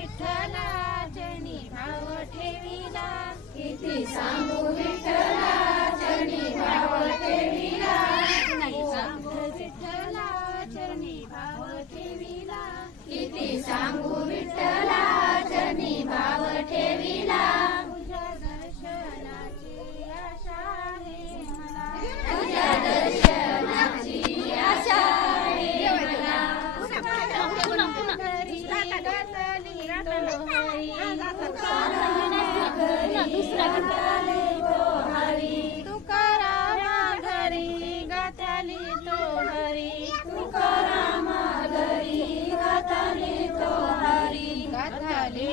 विठ्ठला चरणी भाव ठेविला, किती सांगू विठ्ठला चरणी भाव ठेविला, नाही सांगू विठ्ठला चरणी भाव ठेविला, किती सांगू विठ्ठला चरणी भाव ठेविला, तुझ्या दर्शनाची आशा आहे मला, तुझ्या दर्शनाची आशा आहे मला, घरी गातली तो हरी, तुकारामा घरी गातली तो हरी, तुकारामा घरी गातली तो हरी, गातले